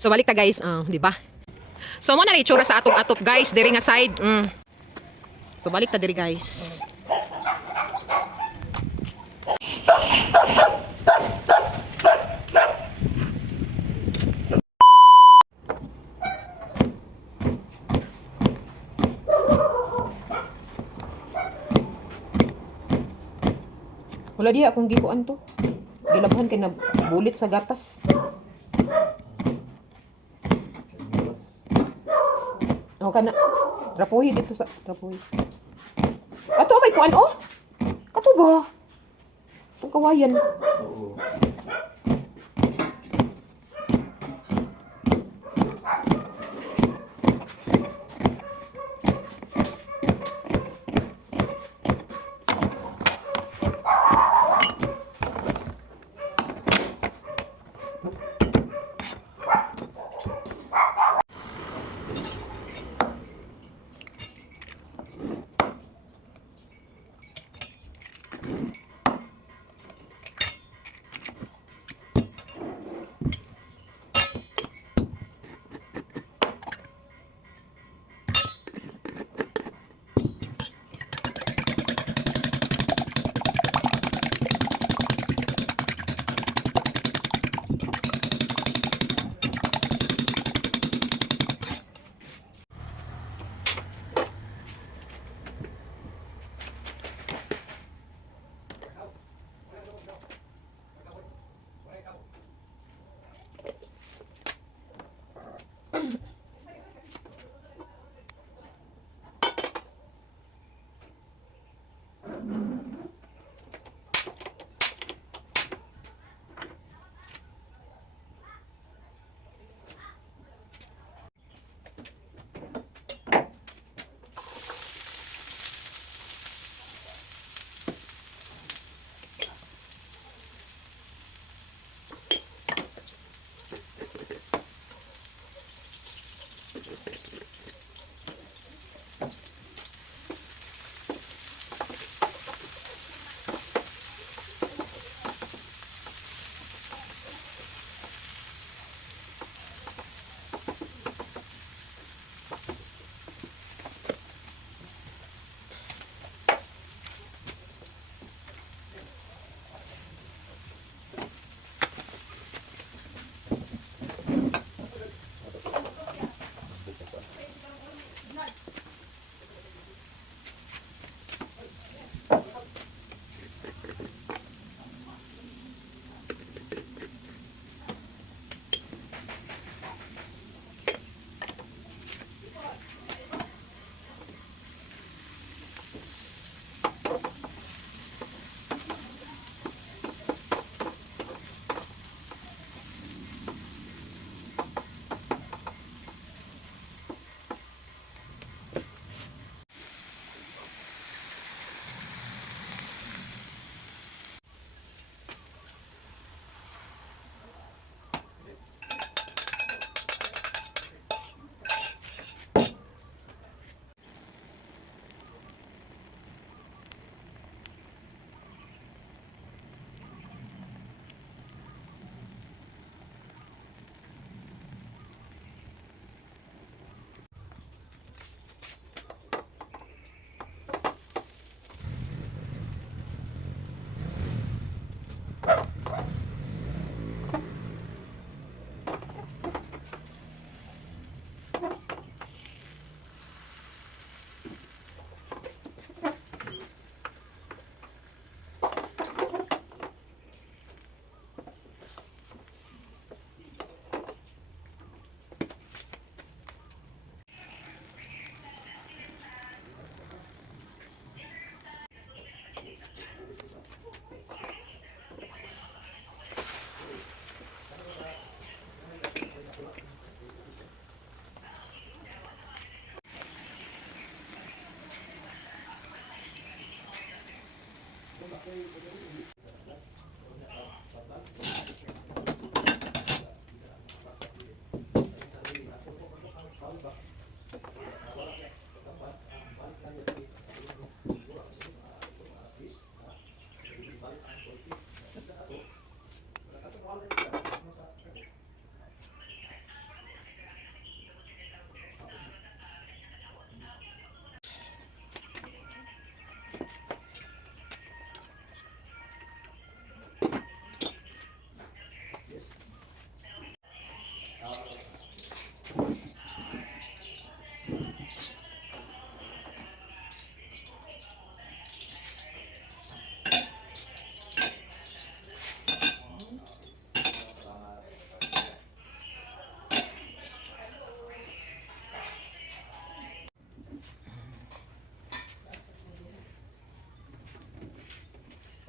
So balik ta guys, di ba? So mo na ni itsura sa atong atop guys, diri nga side. So balik ta diri guys. Wala diya akong gikuan to. Gilabhan kay na bulit sa gatas. O kana. Trapuhi dito sa trapuhi. Ato may kuan oh. Kato ba? Ang kawayan. Oo.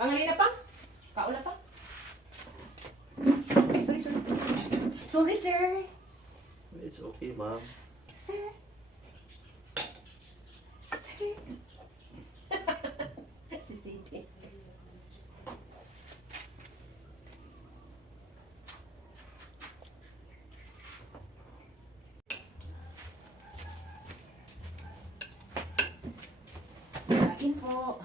Pangalina pa? Kaula pa? Ay, sorry, sorry. Sorry, sir. It's okay, ma'am. Sir. Sir. Si Cindy. Kain po.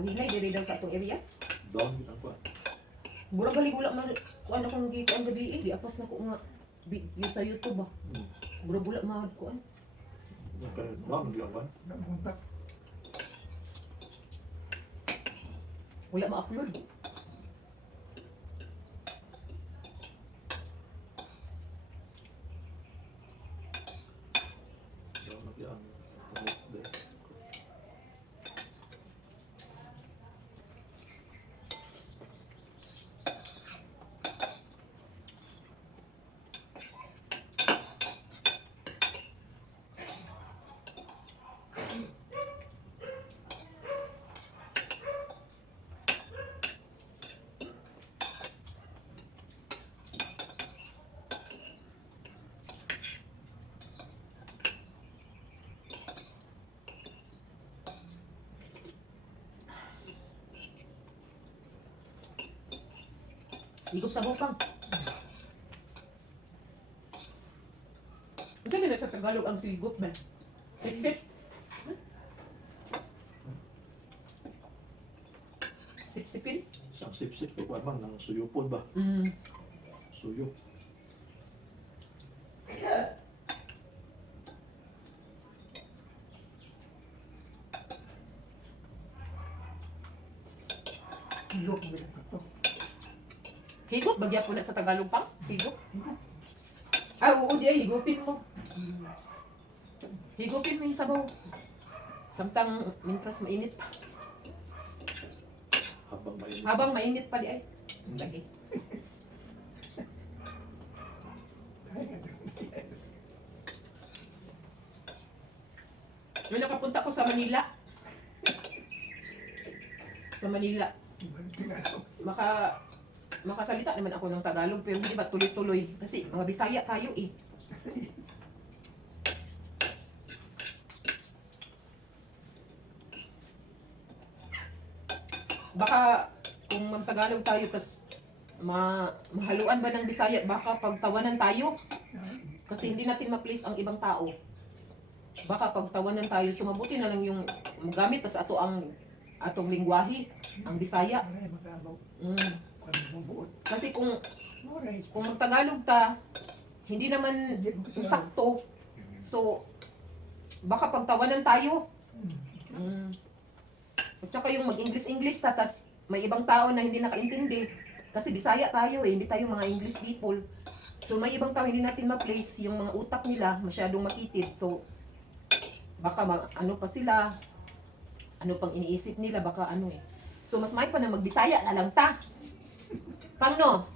Hinay diri daw sa atong area. Down yun ang kuha. Mura balik wala man kuan akong gito ang gabi di apas na ko nga video sa YouTube ba. Mura wala ma kuan. Ma'am, di ba? Wala ma-upload. Higop sa bukang. Ito nila sa Tagalog ang sigop man. Sip-sip. Sip-sipin. Isang sip-sip kay kuha man ng suyupod ba? Suyop. Higop mo lang ito. Higop, bagya po na sa Tagalog pang? Higop? Ah, oo, di ay, higupin mo. Higupin mo yung sabaw. Samtang mintras mainit pa. Habang mainit. Habang mainit pa di ay. Lagi. May nakapunta ko sa Manila. Sa Manila. Makasalita naman ako ng Tagalog pero hindi ba tuloy-tuloy kasi mga Bisaya tayo eh. Baka kung mag-Tagalog tayo tas mahaluan ba ng Bisaya baka pagtawanan tayo kasi hindi natin ma-please ang ibang tao. Baka pagtawanan tayo sumabuti na lang yung gamit tas atong lingwahe ang Bisaya. Kasi kung mag-Tagalog ta, hindi naman sakto. So, baka pagtawanan tayo. At saka yung mag-English ta, tas may ibang tao na hindi nakaintindi. Kasi Bisaya tayo eh, hindi tayo mga English people. So, may ibang tao hindi natin ma-place yung mga utak nila, masyadong makitid. So, baka ano pa sila, ano pang iniisip nila, baka ano eh. So, mas may pa na mag-Bisaya na lang ta. Pang no?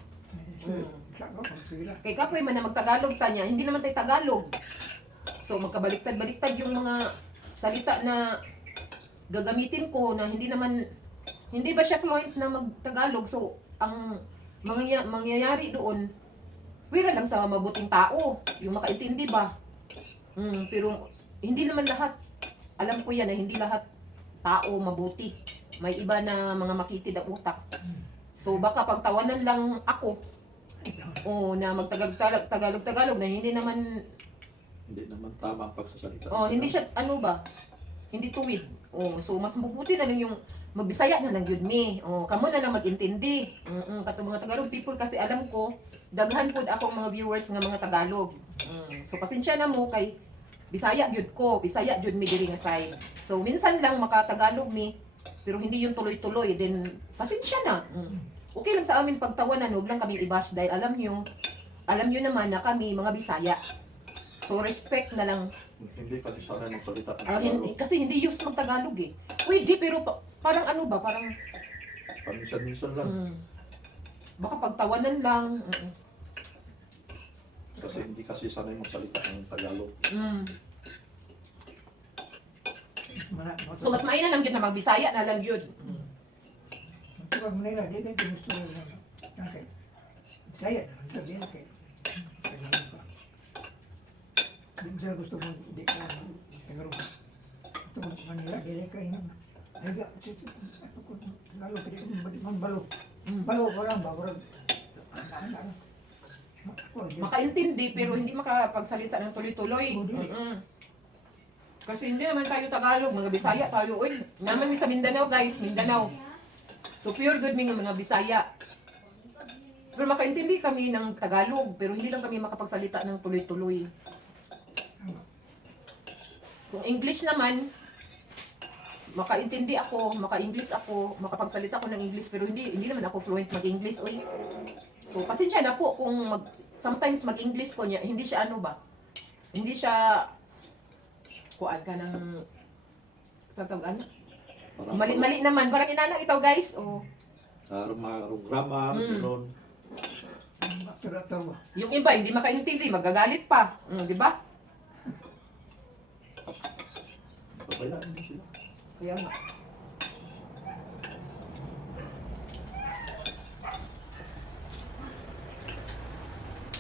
Kay kapoy man na mag-Tagalog ta niya, hindi naman tayo Tagalog. So magkabaliktad-baliktad yung mga salita na gagamitin ko na hindi ba siya fluent na mag-Tagalog. So ang mangyayari doon, wira lang sa mabuting tao, yung makaintindi ba. Pero hindi naman lahat, alam ko yan na hindi lahat tao mabuti. May iba na mga makitid ang utak. So baka pagtawanan lang ako o na magtagalog-tagalog na hindi naman tama ang pagsasalita. hindi siya ano ba? Hindi tuwid. So mas mabuti na lang yung magbisaya na lang yun mi. O, kamo na lang mag-intindi. Katong mga Tagalog people kasi alam ko, daghan pud akong mga viewers nga mga Tagalog. So pasensya na mo kay Bisaya gyud ko, Bisaya gyud mi diri nga side. So minsan lang maka-Tagalog mi, pero hindi yung tuloy-tuloy. Then pasensya na. Okay lang sa amin pagtawanan, huwag lang kaming i-bash dahil alam nyo naman na kami mga Bisaya. So respect na lang. Hindi kami sanay magsalita ng Hindi, Tagalog. kasi hindi used mag Tagalog eh. Pwede pero parang ano ba, parang Paminsan-minsan lang. baka pagtawanan lang. Kasi hindi kasi sanay magsalita ng Tagalog. So mas maina lang yun na magbisaya na lang yun. Pag Manila, di kayo gusto mo kasi saya na lang din kay Tagalog ka. Di siya gusto mo di ka Tagalog ka. Gusto mo Manila, di kayo ay ga Tagalog kaya man balo. Balo ko lang ba? Makaintindi pero hindi makapagsalita ng tuloy-tuloy. Kasi hindi naman tayo Tagalog, mga Bisaya tayo. Uy, naman mi sa Mindanao guys, Mindanao. So pure good mi nga mga Bisaya. Pero makaintindi kami ng Tagalog, pero hindi lang kami makapagsalita ng tuloy-tuloy. Kung English naman, makaintindi ako, maka-English ako, makapagsalita ako ng English, pero hindi naman ako fluent mag-English. Uy. So pasensya na po kung sometimes mag-English ko niya, hindi siya ano ba? Hindi siya kuan ka ng sa tawag ano? Mali-mali naman, parang inana itaw guys. Oh. Mga grammar, gano'n. Yung iba hindi makaintindi, magagalit pa. Di ba? Babayaan mo sila. Kaya nga.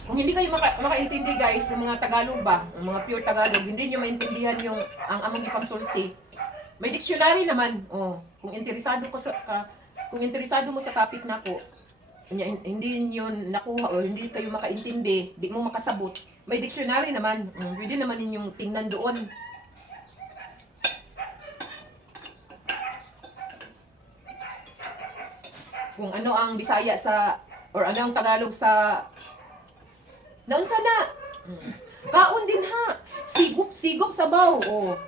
Kung hindi kayo makaintindi guys ng mga Tagalog ba, ng mga pure Tagalog, hindi nyo maintindihan yung ang among ipagsulti. May dictionary naman. Oh, kung interesado kung interesado mo sa topic nako, hindi niyo nakuha o hindi kayo makaintindi, di mo makasabot. May dictionary naman. Pwede naman ninyong tingnan doon. Kung ano ang Bisaya sa or ano ang Tagalog sa naunsa na. Kaon din ha. Sigop sabaw. Oh.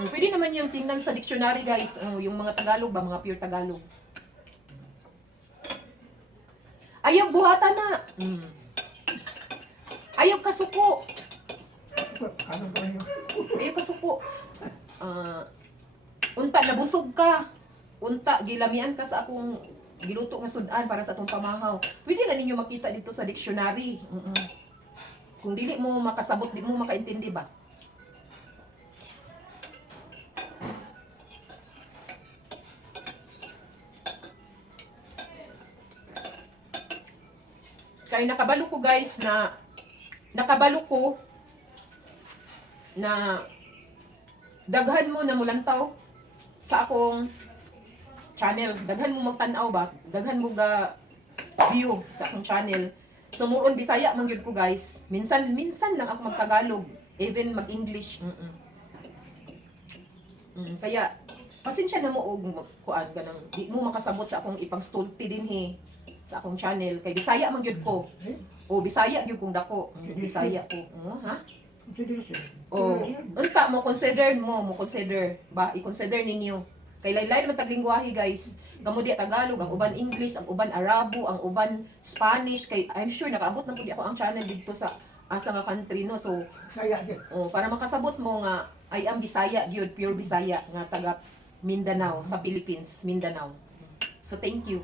Pwede naman yung tingnan sa dictionary guys. Yung mga Tagalog ba, mga pure Tagalog. Ayaw buhatan na. Ayaw kasuko. Ayaw kasuko. Unta nabusog ka. Unta gilamian ka sa akong giluto nga sudan para sa atong pamahaw. Pwede na ninyo makita dito sa dictionary. Kung dili mo makasabot, di mo makaintindi ba? Kaya nakabalo ko guys na daghan mo na mulantaw sa akong channel. Daghan mo magtanaw ba? Daghan mo ga view sa akong channel. So muon Bisaya man gyud ko guys. Minsan lang ako magtagalog, even mag-English. Kaya pasensya na mo og kuan ganang di mo makasabot sa akong ipangstulti dinhi sa akong channel kay Bisaya man gyud ko. O Bisaya gyud kong dako. Bisaya ko. Ha? Unta mo consider ba? I-consider ninyo. Kay laylay man tag lingwahe guys. Kamo di Tagalog, ang uban English, ang uban Arabo, ang uban Spanish kay I'm sure nakaabot na pud ako ang channel dito sa asa nga country no. So para makasabot mo nga I am Bisaya gyud, pure Bisaya nga taga Mindanao sa Philippines, Mindanao. So thank you.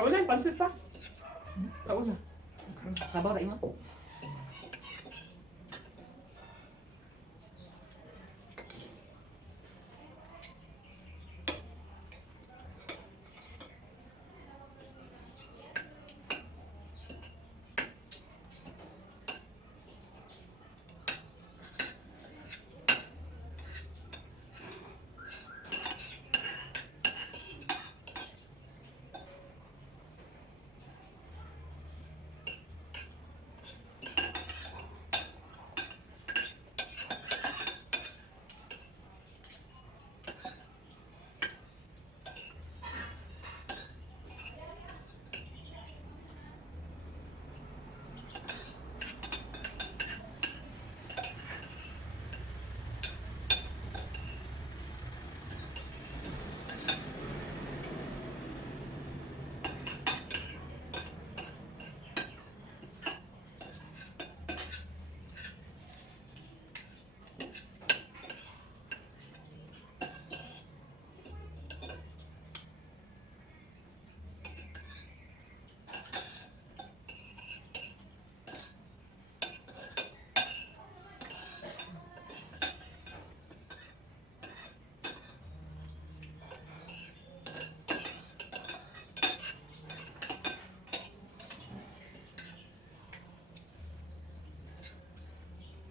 Kauna yung pansit pa. Kauna. Sabaw ra imo.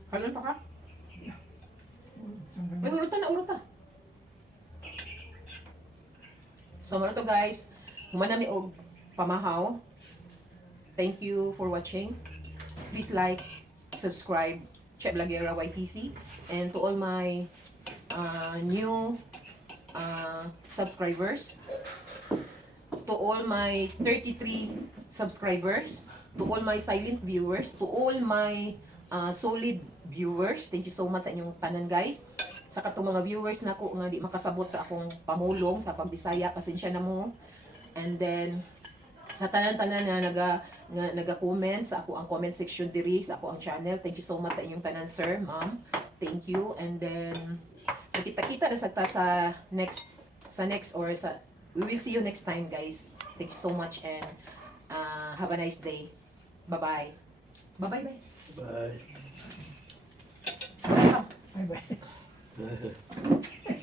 Kalan pa ka? Hanggang May urutan na urutan. So, maro to guys. Humanami og pamahaw. Thank you for watching. Please like, subscribe, Chef Blagera YTC. And to all my new subscribers, to all my 33 subscribers, to all my silent viewers, to all my solid viewers, thank you so much sa inyong tanan guys. Sa katong mga viewers nako nga di makasabot sa akong pamulong sa pagbisaya, pasensya na mo. And then sa tanan-tanan nga naga-comment sa ako ang comment section diri sa ako ang channel, thank you so much sa inyong tanan sir, ma'am. Thank you. And then kita-kita na sa next or sa we will see you next time guys. Thank you so much and have a nice day. Bye-bye. Bye-bye. Bye. Bye. Bye. bye-bye. Bye.